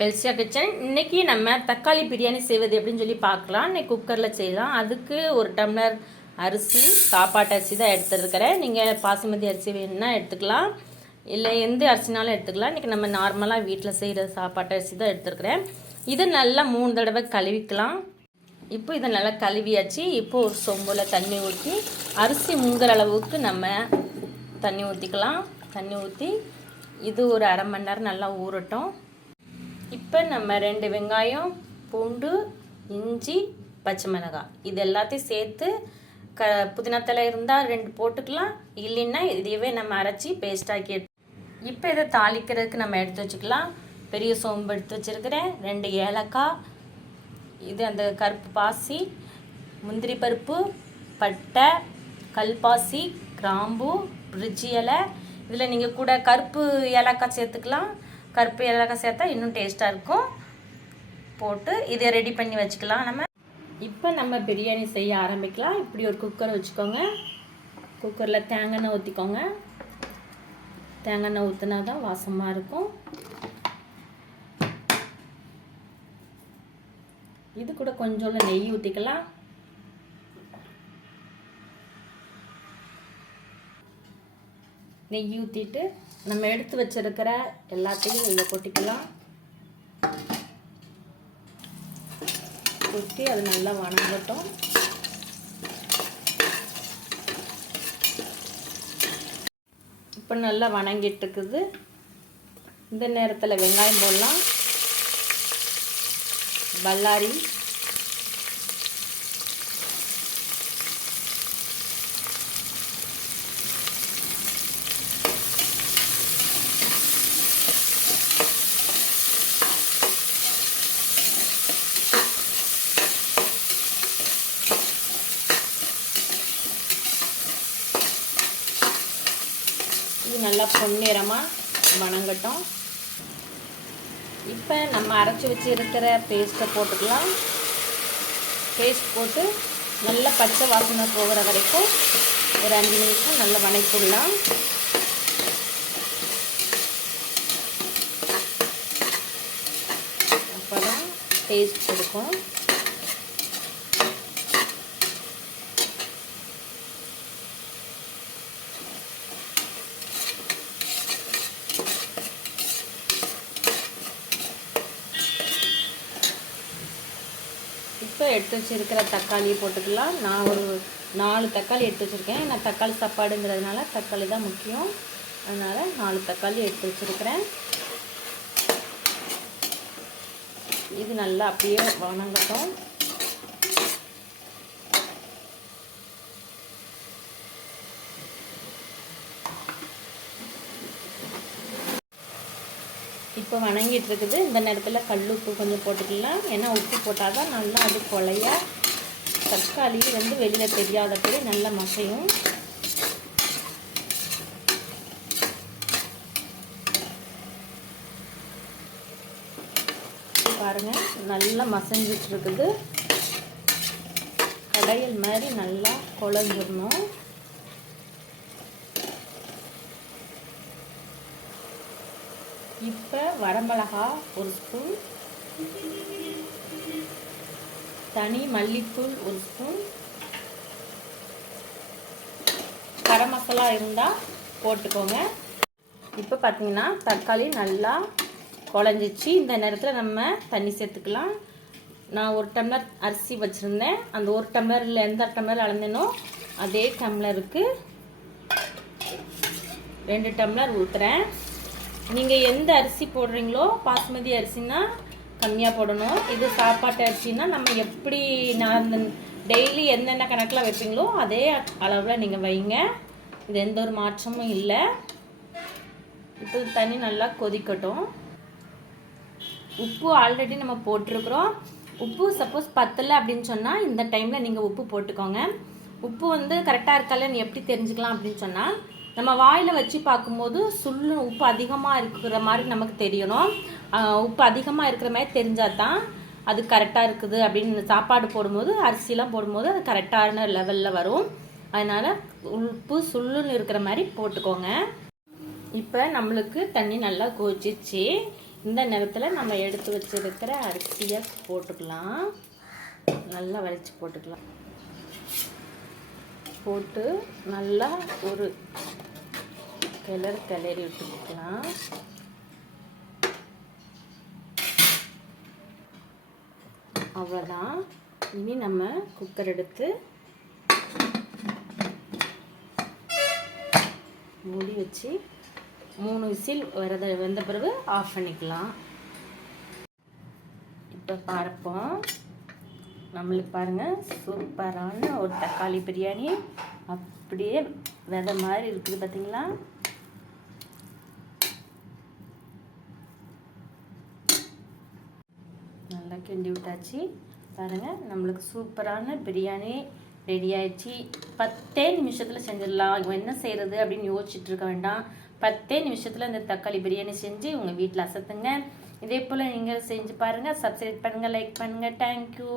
பெல்சியா kitchen. இன்றைக்கி நம்ம தக்காளி பிரியாணி செய்வது எப்படின்னு சொல்லி பார்க்கலாம். இன்றைக்கி குக்கரில் செய்யலாம். அதுக்கு ஒரு டம்ளர் அரிசி, சாப்பாட்டு அரிசி தான் எடுத்துருக்கிறேன். நீங்கள் பாசுமதி அரிசி வேணும்னா எடுத்துக்கலாம், இல்லை எந்த அரிசினாலும் எடுத்துக்கலாம். இன்றைக்கி நம்ம நார்மலாக வீட்டில் செய்கிற சாப்பாட்டு அரிசி தான் எடுத்துருக்கிறேன். இதை நல்லா 3 தடவை கழுவிக்கலாம். இப்போ இதை நல்லா கழுவியாச்சு. இப்போ ஒரு சொம்பில் தண்ணி ஊற்றி அரிசி முங்குற அளவுக்கு நம்ம தண்ணி ஊற்றிக்கலாம். தண்ணி ஊற்றி இது ஒரு அரை மணி நேரம் நல்லா ஊறட்டும். இப்போ நம்ம 2 வெங்காயம், பூண்டு, இஞ்சி, பச்சை மிளகாய் இது எல்லாத்தையும் சேர்த்து புதினா தலை இருந்தால் 2 போட்டுக்கலாம், இல்லைன்னா இதையவே நம்ம அரைச்சி பேஸ்டாக்கி இப்போ இதை தாளிக்கிறதுக்கு நம்ம எடுத்து வச்சுக்கலாம். பெரிய சோம்பு எடுத்து வச்சுருக்கிறேன், 2 ஏலக்காய், இது அந்த கருப்பு பாசி, முந்திரி பருப்பு, பட்டை, கல்பாசி, கிராம்பு, பிரிட்ஜி இலை. இதில் நீங்கள் கூட கருப்பு ஏலக்காய் சேர்த்துக்கலாம். கருப்பு ஏலக்காய் சேர்த்தா இன்னும் டேஸ்ட்டாக இருக்கும். போட்டு இதை ரெடி பண்ணி வச்சுக்கலாம். இப்போ நம்ம பிரியாணி செய்ய ஆரம்பிக்கலாம். இப்படி ஒரு குக்கர் வச்சுக்கோங்க. குக்கரில் தேங்காய் எண்ணெய் ஊற்றிக்கோங்க. தேங்காய் எண்ணெய் ஊற்றினா தான் வாசமாக இருக்கும். இது கூட கொஞ்சோண்டு நெய் ஊற்றிக்கலாம். நெய் ஊற்றிட்டு நம்ம எடுத்து வச்சிருக்கிற எல்லாத்தையும் இதில் கொட்டிக்கலாம். கொட்டி அது நல்லா வணங்கட்டும். இப்போ நல்லா வணங்கிட்டு இருக்குது. இந்த நேரத்தில் வெங்காயம் போடலாம். பல்லாரி, இது நல்லா பொன்னிறமாக வணங்கட்டும். இப்போ நம்ம அரைச்சி வச்சு இருக்கிற பேஸ்ட்டை போட்டுக்கலாம். பேஸ்ட் போட்டு நல்லா பச்சை வாசனை போகிற வரைக்கும் ஒரு 5 நிமிஷம் நல்லா வணக்கிடலாம். அப்போ தான் டேஸ்ட் கொடுக்கும். இப்போ எடுத்து வச்சுருக்கிற தக்காளியை போட்டுக்கலாம். நான் ஒரு 4 தக்காளி எடுத்து வச்சுருக்கேன். நான் தக்காளி சாப்பாடுங்கிறதுனால தக்காளி தான் முக்கியம். அதனால் 4 தக்காளி எடுத்து வச்சுருக்கிறேன். இது நல்லா அப்படியே வணங்கட்டும். இப்போ வணங்கிட்டு இருக்குது. இந்த நேரத்தில் கல் உப்பு கொஞ்சம் போட்டுக்கலாம். ஏன்னா உப்பு போட்டால் தான் நல்லா அது கொலைய தக்காளி வெளியில் தெரியாதபடி நல்லா மசையும். பாருங்கள் நல்லா மசஞ்சிட்டு இருக்குது. கடையல் மாதிரி நல்லா குழஞ்சிடணும். இப்போ வரமிளகா 1 ஸ்பூன், தனி மல்லித்தூள் 1 ஸ்பூன், கரம் மசாலா இருந்தால் போட்டுக்கோங்க. இப்போ பார்த்தீங்கன்னா தக்காளி நல்லா குழஞ்சிச்சு. இந்த நேரத்தில் நம்ம தண்ணி சேர்த்துக்கலாம். நான் 1 டம்ளர் அரிசி வச்சுருந்தேன். அந்த 1 டம்ளரில் எந்த டம்ளர் அளந்தேனோ அதே டம்ளருக்கு 2 டம்ளர் ஊற்றுறேன். நீங்கள் எந்த அரிசி போடுறீங்களோ, பாசுமதி அரிசினா கம்மியாக போடணும். இது சாப்பாட்டு அரிசினா நம்ம எப்படி நான் டெய்லி என்னென்ன கணக்கில் வைப்பீங்களோ அதே அளவில் நீங்கள் வைங்க. இது எந்த ஒரு மாற்றமும் இல்லை. இப்போ தண்ணி நல்லா கொதிக்கட்டும். உப்பு ஆல்ரெடி நம்ம போட்டிருக்கிறோம். உப்பு சப்போஸ் பத்தலை அப்படின்னு சொன்னால் இந்த டைமில் நீங்கள் உப்பு போட்டுக்கோங்க. உப்பு கரெக்டாக இருக்கான்னு எப்படி தெரிஞ்சுக்கலாம் அப்படின்னு சொன்னால், நம்ம வாயில் வச்சு பார்க்கும்போது உப்பு அதிகமாக இருக்கிற மாதிரி நமக்கு தெரியணும். உப்பு அதிகமாக இருக்கிற மாதிரி தெரிஞ்சால் தான் அது கரெக்டாக இருக்குது அப்படின்னு. சாப்பாடு போடும்போது அரிசிலாம் போடும்போது அது கரெக்டான லெவலில் வரும். அதனால் உப்பு சுள்ளுன்னு இருக்கிற மாதிரி போட்டுக்கோங்க. இப்போ நம்மளுக்கு தண்ணி நல்லா கொதிச்சிச்சு. இந்த நேரத்தில் நம்ம எடுத்து வச்சிருக்கிற அரிசியை போட்டுக்கலாம். நல்லா வலிச்சு போட்டுக்கலாம். போட்டு நல்லா ஒரு கிளறி விட்டுக்கலாம். அவ்வளோதான். இனி நம்ம குக்கர் எடுத்து மூடி வச்சு 3 விசில் வந்த பிறகு ஆஃப் பண்ணிக்கலாம். இப்போ பார்ப்போம். நம்மளுக்கு பாருங்கள், சூப்பரான ஒரு தக்காளி பிரியாணி அப்படியே விதை மாதிரி இருக்குது பார்த்தீங்களா? நல்லா கிண்டி விட்டாச்சு. பாருங்கள், நம்மளுக்கு சூப்பரான பிரியாணி ரெடி ஆயிடுச்சு. 10 நிமிஷத்தில் செஞ்சிடலாம். என்ன செய்கிறது அப்படின்னு யோசிச்சுட்டு இருக்க வேண்டாம். 10 நிமிஷத்தில் இந்த தக்காளி பிரியாணி செஞ்சு உங்கள் வீட்டில் அசத்துங்க. இதே போல் நீங்கள் செஞ்சு பாருங்கள். சப்ஸ்கிரைப் பண்ணுங்கள், லைக் பண்ணுங்கள். தேங்க்யூ.